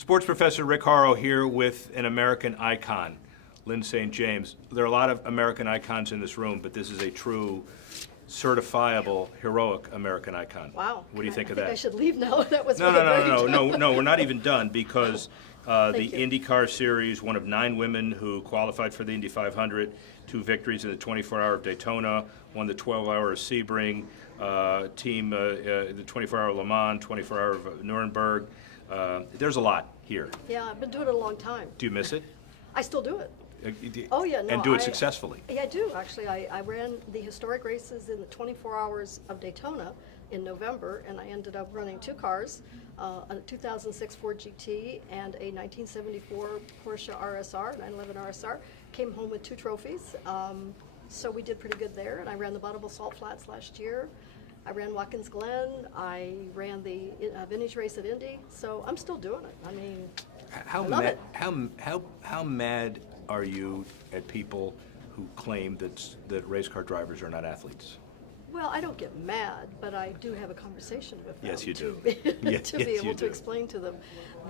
Sports professor Rick Horrow here with an American icon, Lyn St James. There are a lot of American icons in this room, but this is a true, certifiable, heroic American icon. Wow. What do you think of I that? think I should leave now. That was No, really great. no, we're not even done because the you. IndyCar Series, one of 9 women who qualified for the Indy 500, 2 victories in the 24-hour of Daytona, won the 12-hour of Sebring, the 24-hour Le Mans, 24-hour of Nuremberg. There's a lot here. Yeah, I've been doing it a long time. Do you miss it? I still do it. Oh yeah, no. And do it successfully. Yeah, I do actually. I ran the historic races in the 24 hours of Daytona in November, and I ended up running 2 cars, a 2006 Ford GT and a 1974 Porsche RSR, 911 RSR. Came home with 2 trophies, so we did pretty good there. And I ran the Bonneville Salt Flats last year. I ran Watkins Glen. I ran the vintage race at Indy, so I'm still doing it. I mean, I love it. How mad are you at people who claim that race car drivers are not athletes? Well, I don't get mad, but I do have a conversation with them. Yes, you do. To be able to explain to them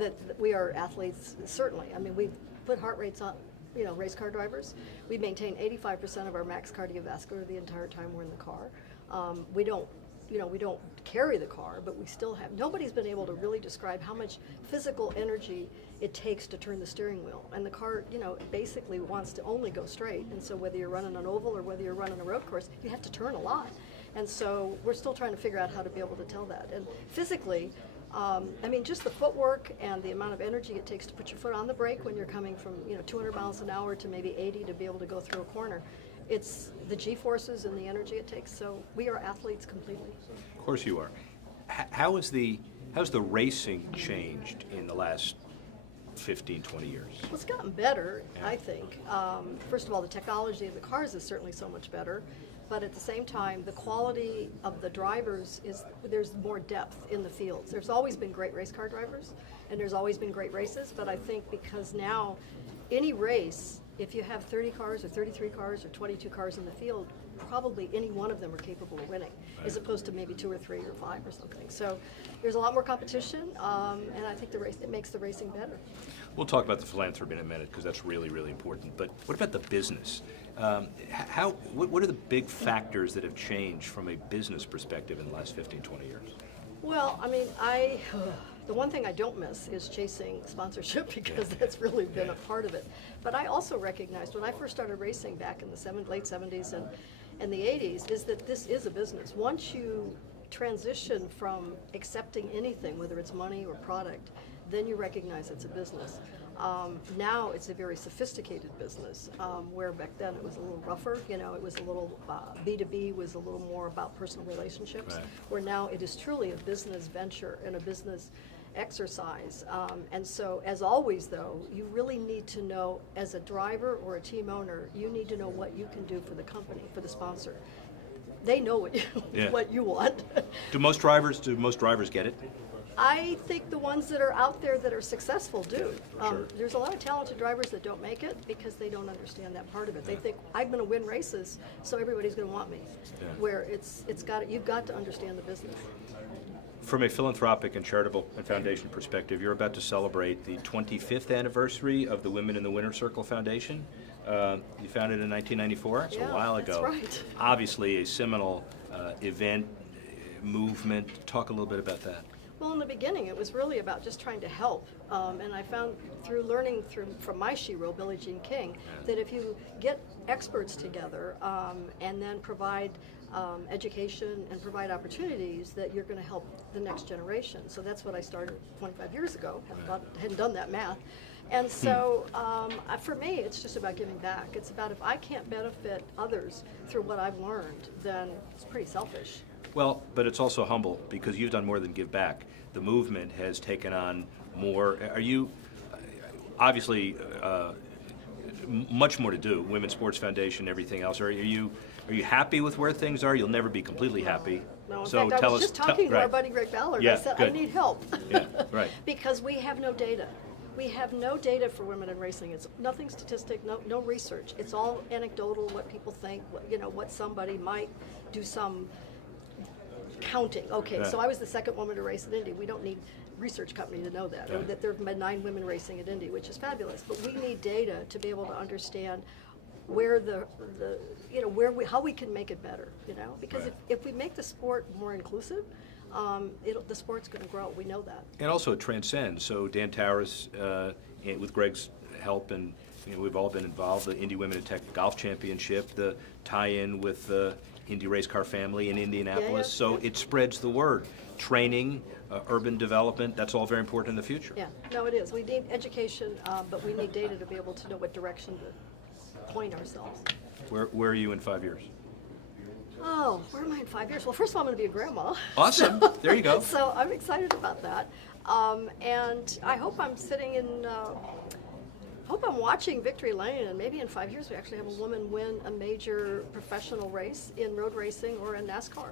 that we are athletes, certainly. I mean, we put heart rates on, race car drivers. We maintain 85% of our max cardiovascular the entire time we're in the car. We don't carry the car, but we still have, nobody's been able to really describe how much physical energy it takes to turn the steering wheel. And the car, basically wants to only go straight. And so whether you're running an oval or whether you're running a road course, you have to turn a lot. And so we're still trying to figure out how to be able to tell that. And physically, I mean, just the footwork and the amount of energy it takes to put your foot on the brake when you're coming from 200 miles an hour to maybe 80 to be able to go through a corner. It's the G-forces and the energy it takes. So we are athletes completely. Of course you are. How's the racing changed in the last 15, 20 years? Well, it's gotten better, I think. First of all, the technology of the cars is certainly so much better. But at the same time, the quality of the drivers there's more depth in the fields. There's always been great race car drivers, and there's always been great races, but I think because now any race, if you have 30 cars or 33 cars or 22 cars in the field, probably any one of them are capable of winning, as opposed to maybe 2 or 3 or 5 or something. So there's a lot more competition, and I think it makes the racing better. We'll talk about the philanthropy in a minute because that's really, really important. But what about the business? What are the big factors that have changed from a business perspective in the last 15, 20 years? Well, I mean, the one thing I don't miss is chasing sponsorship because that's really been a part of it. But I also recognized when I first started racing back in the late 70s and the 80s is that this is a business. Once you transition from accepting anything, whether it's money or product, then you recognize it's a business. Now it's a very sophisticated business, where back then it was a little rougher. It was a little, B2B was a little more about personal relationships, right. Where now it is truly a business venture and a business exercise. And so, as always though, you really need to know, as a driver or a team owner, you need to know what you can do for the company, for the sponsor. They know what you want. Do most drivers get it? I think the ones that are out there that are successful do. Sure. There's a lot of talented drivers that don't make it because they don't understand that part of it. They think, I'm going to win races, so everybody's going to want me. Yeah. Where you've got to understand the business. From a philanthropic and charitable and foundation perspective, you're about to celebrate the 25th anniversary of the Women in the Winner's Circle Foundation. You founded in 1994, it's a while ago. That's right. Obviously a seminal event, movement. Talk a little bit about that. Well, in the beginning, it was really about just trying to help. And I found through learning from my shero, Billie Jean King, that if you get experts together and then provide education and provide opportunities, that you're going to help the next generation. So that's what I started 25 years ago. Hadn't done that math. And so for me, it's just about giving back. It's about if I can't benefit others through what I've learned, then it's pretty selfish. Well, but it's also humble because you've done more than give back. The movement has taken on more. Are you, obviously, much more to do, Women's Sports Foundation, everything else. Are you happy with where things are? You'll never be completely happy. No, in fact, I was just talking to our buddy Greg Ballard. Yeah, I said, good. I need help. Yeah, right. Because we have no data. We have no data for women in racing. It's nothing statistic, no research. It's all anecdotal, what people think, what somebody might do some counting. Okay, so I was the second woman to race at Indy. We don't need research company to know that, or Right. that there have been 9 women racing at Indy, which is fabulous. But we need data to be able to understand where how we can make it better, because Right. if we make the sport more inclusive, the sport's going to grow. We know that. And also it transcends. So Dan Towers, with Greg's help, and we've all been involved, the Indy Women in Tech Golf Championship, the tie-in with the Indy Race Car family in Indianapolis. Yeah. So it spreads the word. Training, urban development, that's all very important in the future. Yeah, no, it is. We need education, but we need data to be able to know what direction to point ourselves. Where are you in 5 years? Oh, where am I in 5 years? Well, first of all, I'm going to be a grandma. Awesome. There you go. So I'm excited about that. And I hope I'm sitting in, hope I'm watching Victory Lane, and maybe in 5 years we actually have a woman win a major professional race in road racing or in NASCAR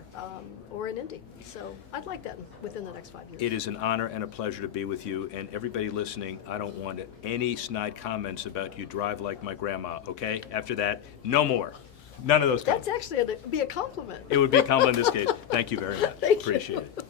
or in Indy. So I'd like that within the next 5 years. It is an honor and a pleasure to be with you. And everybody listening, I don't want any snide comments about you drive like my grandma, okay? After that, no more. None of those comments. That's actually be a compliment. It would be a compliment in this case. Thank you very much. Thank you. Appreciate it.